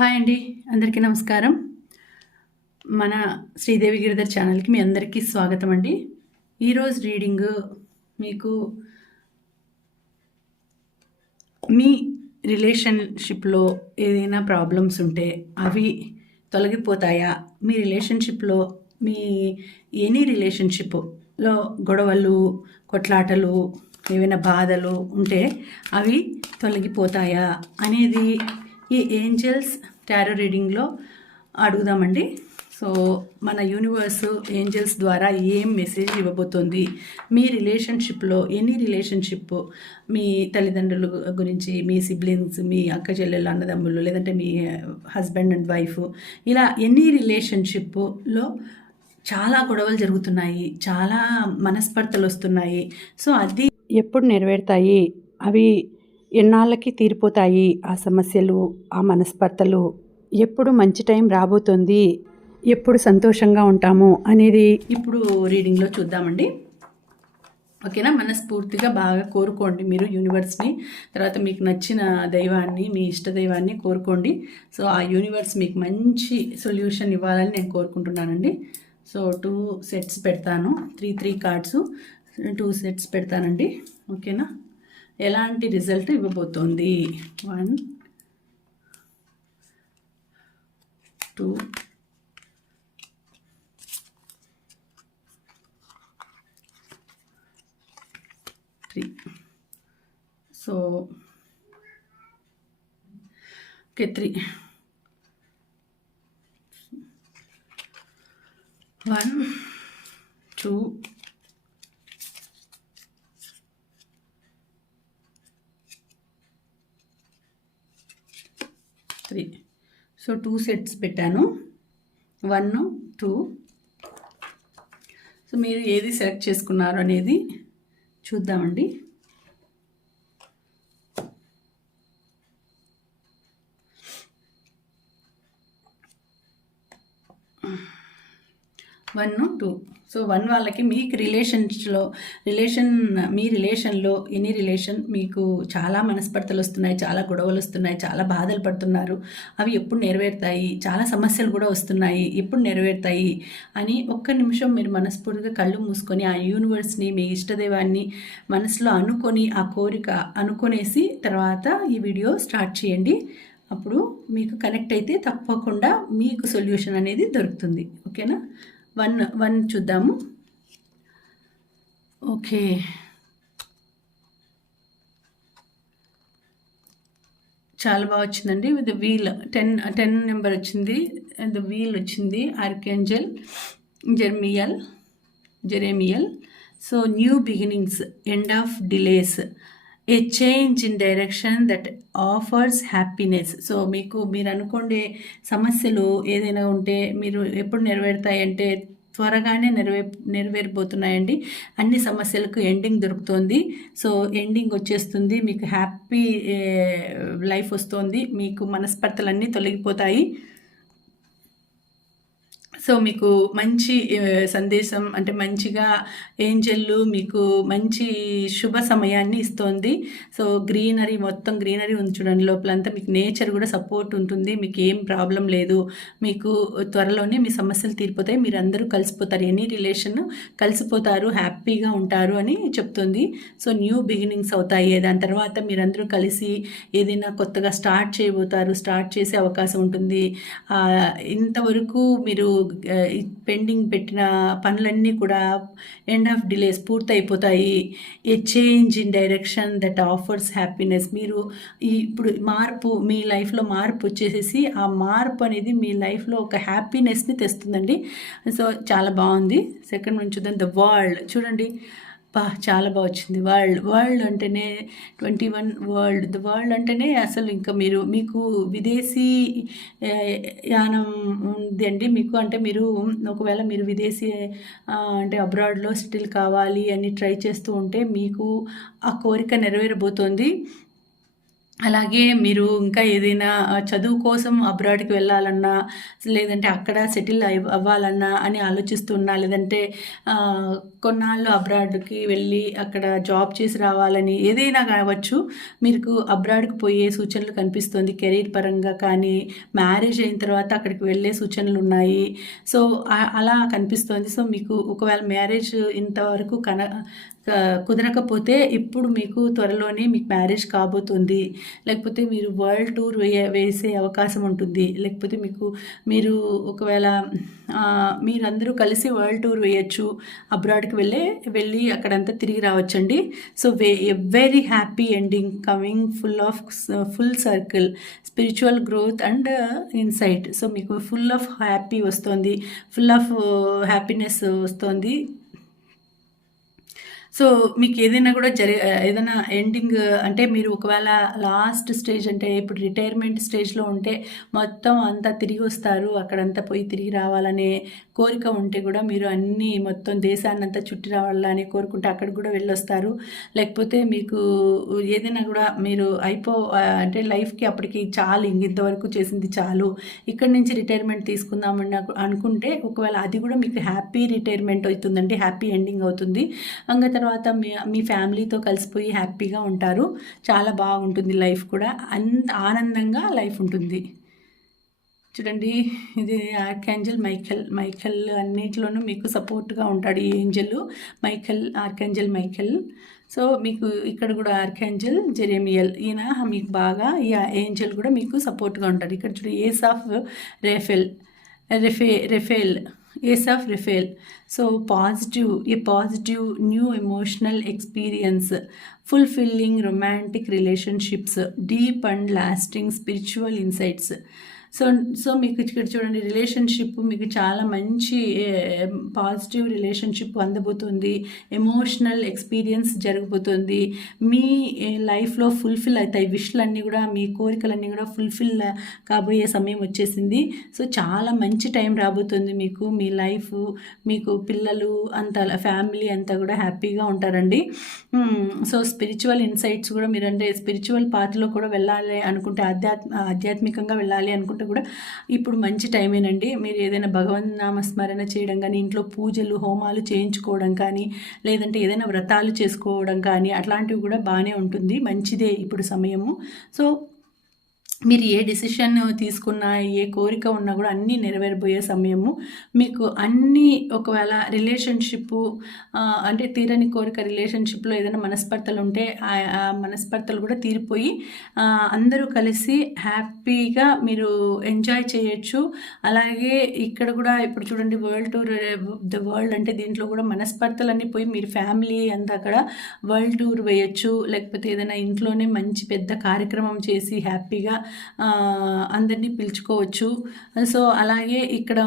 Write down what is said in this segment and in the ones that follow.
Hi అండి, అందరికీ నమస్కారం. మన శ్రీదేవి గిరిధర్ ఛానల్కి మీ అందరికీ స్వాగతం అండి. ఈరోజు రీడింగ్ మీకు మీ రిలేషన్షిప్లో ఏదైనా ప్రాబ్లమ్స్ ఉంటే అవి తొలగిపోతాయా? మీ రిలేషన్షిప్లో మీ ఎనీ రిలేషన్షిప్లో గొడవలు, కొట్లాటలు, ఏవైనా బాధలు ఉంటే అవి తొలగిపోతాయా అనేది ఈ ఏంజల్స్ టారో రీడింగ్లో అడుగుదామండి. సో మన యూనివర్స్ ఏంజల్స్ ద్వారా ఏం మెసేజ్ ఇవ్వబోతోంది మీ రిలేషన్షిప్లో, ఎనీ రిలేషన్షిప్, మీ తల్లిదండ్రుల గురించి, మీ సిబ్లింగ్స్, మీ అక్క చెల్లెళ్ళు, అన్నదమ్ములు, లేదంటే మీ హస్బెండ్ అండ్ వైఫ్, ఇలా ఎనీ రిలేషన్షిప్లో చాలా గొడవలు జరుగుతున్నాయి, చాలా మనస్పర్ధలు వస్తున్నాయి. సో అది ఎప్పుడు నెరవేరుతాయి? అవి ఎన్నాళ్ళకి తీరిపోతాయి? ఆ సమస్యలు, ఆ మనస్పర్ధలు, ఎప్పుడు మంచి టైం రాబోతుంది, ఎప్పుడు సంతోషంగా ఉంటాము అనేది ఇప్పుడు రీడింగ్లో చూద్దామండి. ఓకేనా? మనస్ఫూర్తిగా బాగా కోరుకోండి మీరు యూనివర్స్ని. తర్వాత మీకు నచ్చిన దైవాన్ని, మీ ఇష్ట దైవాన్ని కోరుకోండి. సో ఆ యూనివర్స్ మీకు మంచి సొల్యూషన్ ఇవ్వాలని నేను కోరుకుంటున్నానండి. సో 2 సెట్స్ పెడతాను, 3 కార్డ్స్, 2 సెట్స్ పెడతానండి. ఓకేనా? ఎలాంటి రిజల్ట్ ఇవ్వబోతోంది? 1 2 3. So okay, 3. 1 2 3. సో 2 సెట్స్ పెట్టాను, 1 2. సో మీరు ఏది సెలెక్ట్ చేసుకున్నారు అనేది చూద్దామండి. వన్ 2. సో 1 వాళ్ళకి మీకు మీ రిలేషన్లో ఎనీ రిలేషన్ మీకు చాలా మనస్పర్ధలు వస్తున్నాయి, చాలా గొడవలు వస్తున్నాయి, చాలా బాధలు పడుతున్నారు. అవి ఎప్పుడు నెరవేరుతాయి? చాలా సమస్యలు కూడా వస్తున్నాయి, ఎప్పుడు నెరవేరుతాయి అని ఒక్క నిమిషం మీరు మనస్ఫూర్తిగా కళ్ళు మూసుకొని ఆ యూనివర్స్ని, మీ ఇష్టదైవాన్ని మనసులో అనుకొని, ఆ కోరిక అనుకొనేసి తర్వాత ఈ వీడియో స్టార్ట్ చేయండి. అప్పుడు మీకు కనెక్ట్ అయితే తప్పకుండా మీకు సొల్యూషన్ అనేది దొరుకుతుంది. ఓకేనా? 1 చూద్దాము. ఓకే, చాలా బాగా వచ్చిందండి. విత్ వీల్ 10 నెంబర్ వచ్చింది, ద వీల్ వచ్చింది, archangel Jeremiel. So new beginnings, end of delays, a change in direction that offers happiness. So మీరు అనుకోండే సమస్యలు ఏదైనా ఉంటే మీరు ఎప్పుడు నెరవేరుతాయంటే త్వరగానే నెరవేరిపోతున్నాయండి. అన్ని సమస్యలకు ఎండింగ్ దొరుకుతుంది. సో ఎండింగ్ వచ్చేస్తుంది, మీకు హ్యాపీ లైఫ్ వస్తుంది, మీకు మనస్పర్ధలన్నీ తొలగిపోతాయి. సో మీకు మంచి సందేశం, అంటే మంచిగా ఏంజెల్లు మీకు మంచి శుభ సమయాన్ని ఇస్తోంది. సో గ్రీనరీ, మొత్తం గ్రీనరీ ఉంది చూడండి, లోపలంతా మీకు నేచర్ కూడా సపోర్ట్ ఉంటుంది, మీకు ఏం ప్రాబ్లం లేదు, మీకు త్వరలోనే మీ సమస్యలు తీరిపోతాయి, మీరు అందరూ కలిసిపోతారు, ఎనీ రిలేషన్ కలిసిపోతారు, హ్యాపీగా ఉంటారు అని చెప్తుంది. సో న్యూ బిగినింగ్స్ అవుతాయి, దాని తర్వాత మీరందరూ కలిసి ఏదైనా కొత్తగా స్టార్ట్ చేయబోతారు, స్టార్ట్ చేసే అవకాశం ఉంటుంది. ఇంతవరకు మీరు పెండింగ్ పెట్టిన పనులన్నీ కూడా ఎండ్ ఆఫ్ డిలేస్ పూర్తయిపోతాయి. A change in direction that offers happiness. మీరు ఇప్పుడు మీ లైఫ్లో మార్పు వచ్చేసేసి ఆ మార్పు అనేది మీ లైఫ్లో ఒక హ్యాపీనెస్ని తెస్తుందండి. సో చాలా బాగుంది. సెకండ్ నుంచి చూద్దాం, ద వరల్డ్ చూడండి, చాలా బాగా వచ్చింది. వరల్డ్ అంటేనే 21 వరల్డ్, ద వరల్డ్ అంటేనే అసలు ఇంకా మీకు విదేశీ యానం ఉంది అండి. మీకు అంటే మీరు ఒకవేళ మీరు విదేశీ అంటే అబ్రాడ్లో సెటిల్ కావాలి అని ట్రై చేస్తూ ఉంటే మీకు ఆ కోరిక నెరవేరబోతోంది. అలాగే మీరు ఇంకా ఏదైనా చదువు కోసం అబ్రాడ్‌కి వెళ్ళాలన్నా, లేదంటే అక్కడ సెటిల్ అవ్వాలన్నా అని ఆలోచిస్తున్నా, లేదంటే కొన్నాళ్ళు అబ్రాడ్‌కి వెళ్ళి అక్కడ జాబ్ చేసి రావాలని ఏదైనా కావచ్చు. మీకు అబ్రాడ్‌కి పోయే సూచనలు కనిపిస్తుంది. కెరీర్ పరంగా కానీ, మ్యారేజ్ అయిన తర్వాత అక్కడికి వెళ్ళే సూచనలున్నాయి. సో, అలా కనిపిస్తోంది. సో, మీకు ఒకవేళ మ్యారేజ్ ఇంతవరకు కుదరకపోతే ఇప్పుడు మీకు త్వరలోనే మీకు మ్యారేజ్ కాబోతుంది. లేకపోతే మీరు వరల్డ్ టూర్ వేసే అవకాశం ఉంటుంది. లేకపోతే మీరు ఒకవేళ మీరందరూ కలిసి వరల్డ్ టూర్ వేయొచ్చు. అబ్రాడ్‌కి వెళ్ళి అక్కడంతా తిరిగి రావచ్చండి. So, very happy ending coming full circle spiritual growth and insight. So, మీకు ఫుల్ ఆఫ్ హ్యాపీ వస్తుంది. ఫుల్ ఆఫ్ హ్యాపీనెస్ వస్తుంది. సో, మీకు ఏదైనా కూడా ఏదైనా ఎండింగ్ అంటే మీరు ఒకవేళ లాస్ట్ స్టేజ్ అంటే ఇప్పుడు రిటైర్మెంట్ స్టేజ్‌లో ఉంటే మొత్తం అంతా తిరిగి వస్తారు. అక్కడంతా పోయి తిరిగి రావాలనే కోరిక ఉంటే కూడా మీరు అన్నీ మొత్తం దేశాన్నంతా చుట్టి రావాలని కోరుకుంటే అక్కడికి కూడా వెళ్ళొస్తారు. లేకపోతే మీకు ఏదైనా కూడా మీరు అంటే లైఫ్‌కి అప్పటికి చాలు, ఇంతవరకు చేసింది చాలు, ఇక్కడి నుంచి రిటైర్మెంట్ తీసుకుందామని అనుకుంటే ఒకవేళ అది కూడా మీకు హ్యాపీ రిటైర్మెంట్ అవుతుందండి. హ్యాపీ ఎండింగ్ అవుతుంది. తర్వాత మీ ఫ్యామిలీతో కలిసిపోయి హ్యాపీగా ఉంటారు. చాలా బాగుంటుంది లైఫ్ కూడా. అంత ఆనందంగా లైఫ్ ఉంటుంది. చూడండి, ఇది ఆర్కాంజల్ మైఖేల్ అన్నిటిలోనూ మీకు సపోర్ట్గా ఉంటాడు ఈ ఏంజల్ ఆర్కాంజల్ మైఖేల్. సో, మీకు ఇక్కడ కూడా ఆర్కాంజల్ జెరేమియల్, ఈయన మీకు బాగా ఈ ఏంజల్ కూడా మీకు సపోర్ట్గా ఉంటాడు. ఇక్కడ చూడండి, ace of Raphael Ace of Raphael. So, a positive new emotional experience, fulfilling romantic relationships, deep and lasting spiritual insights. So మీకు ఇక్కడ చూడండి, రిలేషన్షిప్ మీకు చాలా మంచి పాజిటివ్ రిలేషన్షిప్ అందబోతుంది. ఎమోషనల్ ఎక్స్పీరియన్స్ జరగబోతుంది. మీ లైఫ్లో ఫుల్ఫిల్ అవుతాయి విష్లన్నీ కూడా, మీ కోరికలన్నీ కూడా ఫుల్ఫిల్ కాబోయే సమయం వచ్చేసింది. సో, చాలా మంచి టైం రాబోతుంది మీకు. మీ లైఫ్, మీకు పిల్లలు అంతా, ఫ్యామిలీ అంతా కూడా హ్యాపీగా ఉంటారండి. సో, స్పిరిచువల్ ఇన్సైట్స్ కూడా మీరు అంటే స్పిరిచువల్ పాత్రలో కూడా వెళ్ళాలి అనుకుంటే, ఆధ్యాత్మికంగా వెళ్ళాలి అనుకుంటే కూడా ఇప్పుడు మంచి టైమేనండి. మీరు ఏదైనా భగవన్ నామస్మరణ చేయడం కానీ, ఇంట్లో పూజలు హోమాలు చేయించుకోవడం కానీ, లేదంటే ఏదైనా వ్రతాలు చేసుకోవడం కానీ అట్లాంటివి కూడా బాగానే ఉంటుంది. మంచిదే ఇప్పుడు సమయము. సో, మీరు ఏ డిసిషన్ తీసుకున్నా, ఏ కోరిక ఉన్నా కూడా అన్నీ నెరవేరబోయే సమయము. మీకు అన్నీ ఒకవేళ రిలేషన్షిప్ అంటే తీరని కోరిక, రిలేషన్షిప్లో ఏదైనా మనస్పర్ధలు ఉంటే ఆ మనస్పర్ధలు కూడా తీరిపోయి అందరూ కలిసి హ్యాపీగా మీరు ఎంజాయ్ చేయొచ్చు. అలాగే ఇక్కడ కూడా ఇప్పుడు చూడండి, వరల్డ్ టూర్ ద వరల్డ్ అంటే దీంట్లో కూడా మనస్పర్ధలన్నీ పోయి మీరు ఫ్యామిలీ అంతా అక్కడ వరల్డ్ టూర్ వేయచ్చు. లేకపోతే ఏదైనా ఇంట్లోనే మంచి పెద్ద కార్యక్రమం చేసి హ్యాపీగా అందరినీ పిలుచుకోవచ్చు. సో, అలాగే ఇక్కడ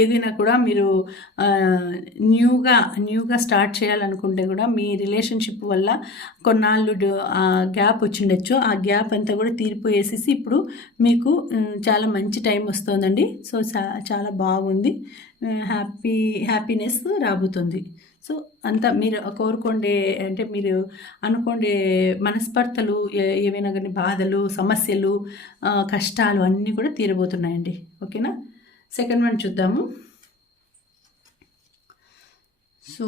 ఏదైనా కూడా మీరు న్యూగా స్టార్ట్ చేయాలనుకుంటే కూడా మీ రిలేషన్షిప్ వల్ల కొన్నాళ్ళు గ్యాప్ వచ్చిండొచ్చు. ఆ గ్యాప్ అంతా కూడా తీరిపోయేసేసి ఇప్పుడు మీకు చాలా మంచి టైం వస్తుందండి. సో, చాలా బాగుంది. హ్యాపీనెస్ రాబోతుంది. సో, అంతా మీరు కోరుకోండే అంటే మీరు అనుకోండే మనస్పర్ధలు ఏవైనా కానీ, బాధలు, సమస్యలు, కష్టాలు అన్నీ కూడా తీరబోతున్నాయండి. ఓకేనా? సెకండ్ వన్ చూద్దాము. సో,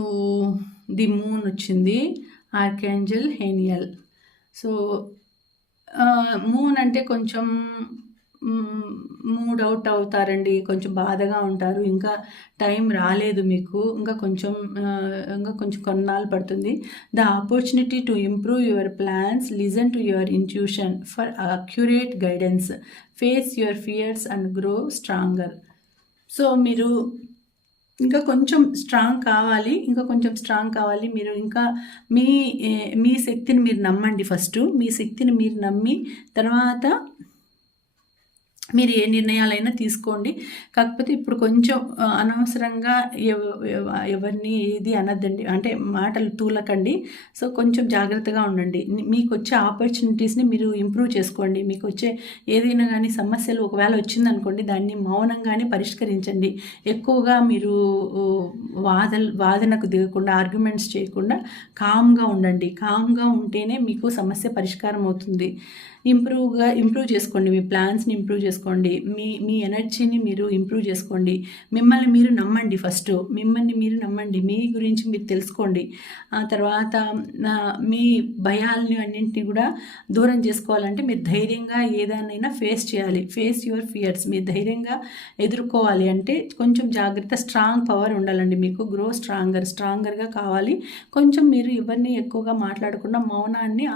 ది మూన్ వచ్చింది, ఆర్కాంజల్ హేనియల్. సో, మూన్ అంటే కొంచెం మూడ్ అవుట్ అవుతారండి, కొంచెం బాధగా ఉంటారు. ఇంకా టైం రాలేదు మీకు, ఇంకా కొంచెం కొన్నాళ్ళు పడుతుంది. The opportunity to improve your plans, listen to your intuition for accurate guidance, face your fears and grow stronger. So, మీరు ఇంకా కొంచెం స్ట్రాంగ్ కావాలి. మీరు ఇంకా మీ శక్తిని మీరు నమ్మండి. ఫస్ట్ మీ శక్తిని మీరు నమ్మి తర్వాత మీరు ఏ నిర్ణయాలైనా తీసుకోండి. కాకపోతే ఇప్పుడు కొంచెం అనవసరంగా ఎవరిని ఏది అనద్దండి. అంటే మాటలు తూలకండి. సో, కొంచెం జాగ్రత్తగా ఉండండి. మీకొచ్చే ఆపర్చునిటీస్‌ని మీరు ఇంప్రూవ్ చేసుకోండి. మీకొచ్చే ఏదైనా గానీ సమస్యలు ఒకవేళ వచ్చిందనుకోండి, దాన్ని మౌనంగానే పరిష్కరించండి. ఎక్కువగా మీరు వాదనకు దిగకుండా, ఆర్గ్యుమెంట్స్ చేయకుండా కామ్‌గా ఉండండి. కామ్‌గా ఉంటేనే మీకు సమస్య పరిష్కారం అవుతుంది. ఇంప్రూవ్ చేసుకోండి. మీ ప్లాన్స్‌ని ఇంప్రూవ్ చేసుకోండి. మీ మీ ఎనర్జీని మీరు ఇంప్రూవ్ చేసుకోండి. మిమ్మల్ని మీరు నమ్మండి ఫస్టు. మిమ్మల్ని మీరు నమ్మండి. మీ గురించి మీరు తెలుసుకోండి. ఆ తర్వాత మీ భయాల్ని అన్నింటిని కూడా దూరం చేసుకోవాలంటే మీరు ధైర్యంగా ఏదానైనా ఫేస్ చేయాలి. Face your fears. మీరు ధైర్యంగా ఎదుర్కోవాలి అంటే కొంచెం జాగ్రత్త, స్ట్రాంగ్ పవర్ ఉండాలండి మీకు. గ్రో స్ట్రాంగర్‌గా కావాలి. కొంచెం మీరు ఎవరిని ఎక్కువగా మాట్లాడకుండా మౌనాన్ని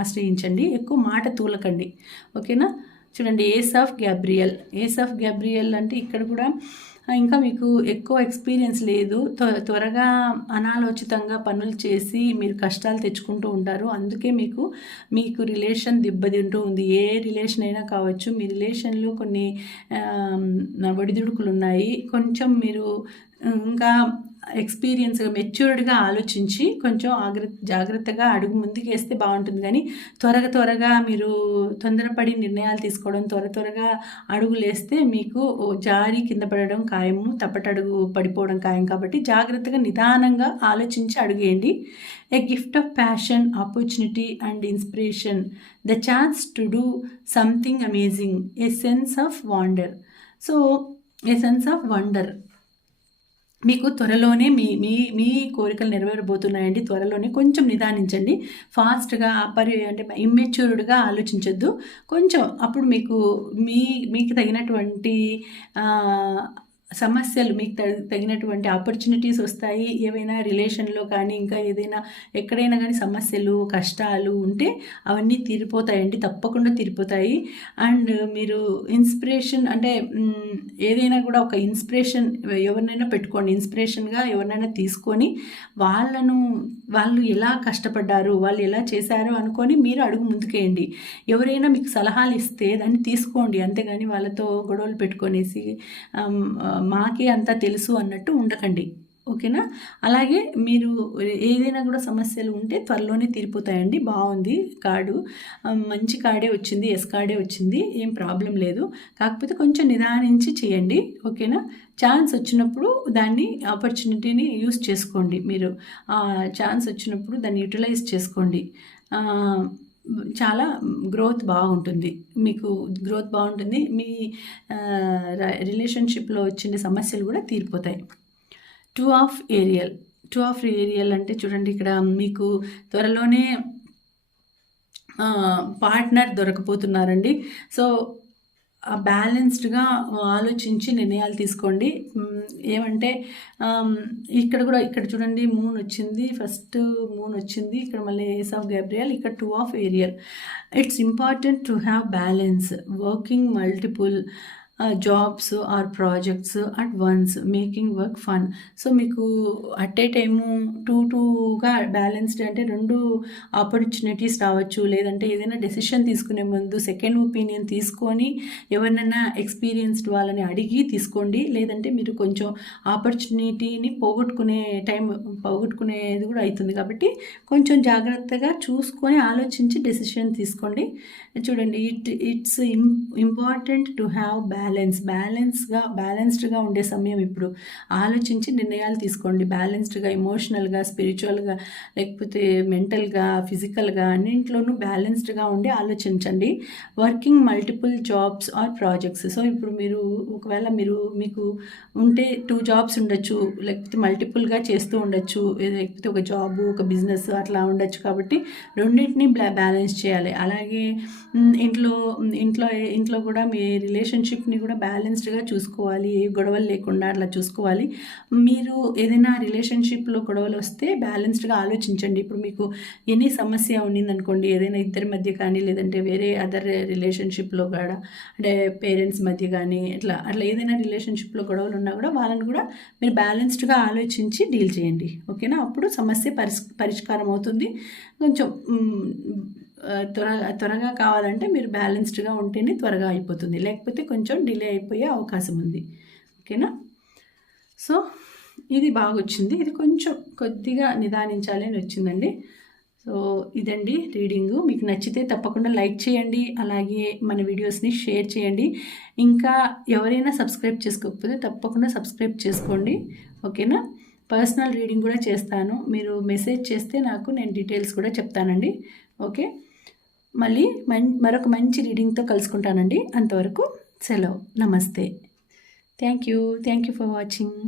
ఆశ్రయించండి. ఎక్కువ మాట తూలకండి. ఓకేనా? చూడండి, ఏస్ ఆఫ్ గ్యాబ్రియల్ అంటే ఇక్కడ కూడా ఇంకా మీకు ఎక్కువ ఎక్స్పీరియన్స్ లేదు. త్వరగా అనాలోచితంగా పనులు చేసి మీరు కష్టాలు తెచ్చుకుంటూ ఉంటారు. అందుకే మీకు రిలేషన్ దెబ్బతింటూ ఉంది. ఏ రిలేషన్ అయినా కావచ్చు. మీ రిలేషన్లో కొన్ని ఒడిదుడుకులు ఉన్నాయి. కొంచెం మీరు ఇంకా ఎక్స్పీరియన్స్గా మెచ్యూర్డ్గా ఆలోచించి కొంచెం జాగ్రత్తగా అడుగు ముందుకేస్తే బాగుంటుంది. కానీ త్వరగా మీరు తొందరపడి నిర్ణయాలు తీసుకోవడం, త్వరగా అడుగులేస్తే మీకు జారి కింద పడడం ఖాయము, తప్పటడుగు పడిపోవడం ఖాయం. కాబట్టి జాగ్రత్తగా నిదానంగా ఆలోచించి అడుగేయండి. A gift of passion, opportunity and inspiration, the chance to do something amazing, a sense of wonder. So a sense of wonder మీకు త్వరలోనే మీ మీ మీ కోరికలు నెరవేరబోతున్నాయండి. త్వరలోనే కొంచెం నిదానించండి. ఫాస్ట్‌గా అంటే ఇమ్మెచ్యూర్డ్‌గా ఆలోచించొద్దు. కొంచెం అప్పుడు మీకు తగినటువంటి సమస్యలు, మీకు తగినటువంటి ఆపర్చునిటీస్ వస్తాయి. ఏవైనా రిలేషన్‌లో కానీ, ఇంకా ఏదైనా ఎక్కడైనా కానీ సమస్యలు, కష్టాలు ఉంటే అవన్నీ తీరిపోతాయండి. తప్పకుండా తీరిపోతాయి. అండ్ మీరు ఇన్స్పిరేషన్ అంటే ఏదైనా కూడా ఒక ఇన్స్పిరేషన్ ఎవరినైనా పెట్టుకోండి. ఇన్స్పిరేషన్‌గా ఎవరినైనా తీసుకొని వాళ్ళు ఎలా కష్టపడ్డారు, వాళ్ళు ఎలా చేశారు అనుకొని మీరు అడుగు ముందుకేయండి. ఎవరైనా మీకు సలహాలు ఇస్తే దాన్ని తీసుకోండి. అంతేగాని వాళ్ళతో గొడవలు పెట్టుకొనేసి మాకే అంతా తెలుసు అన్నట్టు ఉండకండి. ఓకేనా? అలాగే మీరు ఏదైనా కూడా సమస్యలు ఉంటే త్వరలోనే తీరిపోతాయండి. బాగుంది కార్డు, మంచి కార్డే వచ్చింది, ఎస్ కార్డే వచ్చింది. ఏం ప్రాబ్లం లేదు. కాకపోతే కొంచెం నిదానించి చేయండి. ఓకేనా? ఛాన్స్ వచ్చినప్పుడు దాన్ని ఆపర్చునిటీని యూస్ చేసుకోండి. మీరు ఛాన్స్ వచ్చినప్పుడు దాన్ని యూటిలైజ్ చేసుకోండి. చాలా గ్రోత్ బాగుంటుంది. మీకు గ్రోత్ బాగుంటుంది. మీ రిలేషన్షిప్లో వచ్చిన సమస్యలు కూడా తీరిపోతాయి. టూ ఆఫ్ ఏరియల్ అంటే చూడండి, ఇక్కడ మీకు త్వరలోనే పార్ట్నర్ దొరకపోతున్నారండి. సో బ్యాలెన్స్డ్గా ఆలోచించి నిర్ణయాలు తీసుకోండి. ఏమంటే ఇక్కడ చూడండి, మూన్ వచ్చింది, ఫస్ట్ మూన్ వచ్చింది, ఇక్కడ మళ్ళీ ఏస్ ఆఫ్ గ్యాబ్రియల్, ఇక్కడ two of Ariel. It's important to have balance, working multiple jobs or projects at once, making work fun. So మీకు అట్ ఏ టైము టూగా బ్యాలెన్స్డ్ అంటే 2 ఆపర్చునిటీస్ రావచ్చు. లేదంటే ఏదైనా డెసిషన్ తీసుకునే ముందు సెకండ్ ఒపీనియన్ తీసుకొని ఎవరినైనా ఎక్స్పీరియన్స్డ్ వాళ్ళని అడిగి తీసుకోండి. లేదంటే మీరు కొంచెం ఆపర్చునిటీని పోగొట్టుకునేది కూడా అవుతుంది. కాబట్టి కొంచెం జాగ్రత్తగా చూసుకొని ఆలోచించి డెసిషన్ తీసుకోండి. చూడండి, ఇట్స్ ఇంపార్టెంట్ టు హ్యావ్ బ్యాలెన్స్డ్గా ఉండే సమయం ఇప్పుడు. ఆలోచించి నిర్ణయాలు తీసుకోండి. బ్యాలెన్స్డ్గా, ఎమోషనల్గా, స్పిరిచువల్గా, లేకపోతే మెంటల్గా, ఫిజికల్గా అన్నింట్లోనూ బ్యాలెన్స్డ్గా ఉండి ఆలోచించండి. Working multiple jobs or projects. So ఇప్పుడు ఒకవేళ మీకు ఉంటే 2 జాబ్స్ ఉండొచ్చు, లేకపోతే మల్టిపుల్గా చేస్తూ ఉండొచ్చు, లేకపోతే ఒక జాబు, ఒక బిజినెస్ అట్లా ఉండొచ్చు. కాబట్టి రెండింటినీ బ్యాలెన్స్ చేయాలి. అలాగే ఇంట్లో కూడా మీ రిలేషన్షిప్ని కూడా బ్యాలెన్స్డ్గా చూసుకోవాలి. ఏ గొడవలు లేకుండా అట్లా చూసుకోవాలి. మీరు ఏదైనా రిలేషన్షిప్లో గొడవలు వస్తే బ్యాలెన్స్డ్గా ఆలోచించండి. ఇప్పుడు మీకు ఎనీ సమస్య ఉండిందనుకోండి, ఏదైనా ఇద్దరి మధ్య కానీ, లేదంటే వేరే అదర్ రిలేషన్షిప్లో కూడా, అంటే పేరెంట్స్ మధ్య కానీ, అట్లా ఏదైనా రిలేషన్షిప్లో గొడవలు ఉన్నా కూడా వాళ్ళని కూడా మీరు బ్యాలెన్స్డ్గా ఆలోచించి డీల్ చేయండి. ఓకేనా? అప్పుడు సమస్య పరిష్కారం అవుతుంది. కొంచెం త్వరగా కావాలంటే మీరు బ్యాలెన్స్డ్గా ఉంటేనే త్వరగా అయిపోతుంది, లేకపోతే కొంచెం డిలే అయిపోయే అవకాశం ఉంది. ఓకేనా? సో ఇది బాగా వచ్చింది, ఇది కొంచెం కొద్దిగా నిదానించాలి అని వచ్చిందండి. సో ఇదండి రీడింగు. మీకు నచ్చితే తప్పకుండా లైక్ చేయండి, అలాగే మన వీడియోస్ని షేర్ చేయండి. ఇంకా ఎవరైనా సబ్స్క్రైబ్ చేసుకోకపోతే తప్పకుండా సబ్స్క్రైబ్ చేసుకోండి. ఓకేనా? పర్సనల్ రీడింగ్ కూడా చేస్తాను, మీరు మెసేజ్ చేస్తే నాకు నేను డీటెయిల్స్ కూడా చెప్తానండి. ఓకే, మళ్ళీ మరొక మంచి రీడింగ్తో కలుసుకుంటానండి. అంతవరకు సెలవు. నమస్తే. Thank you for watching.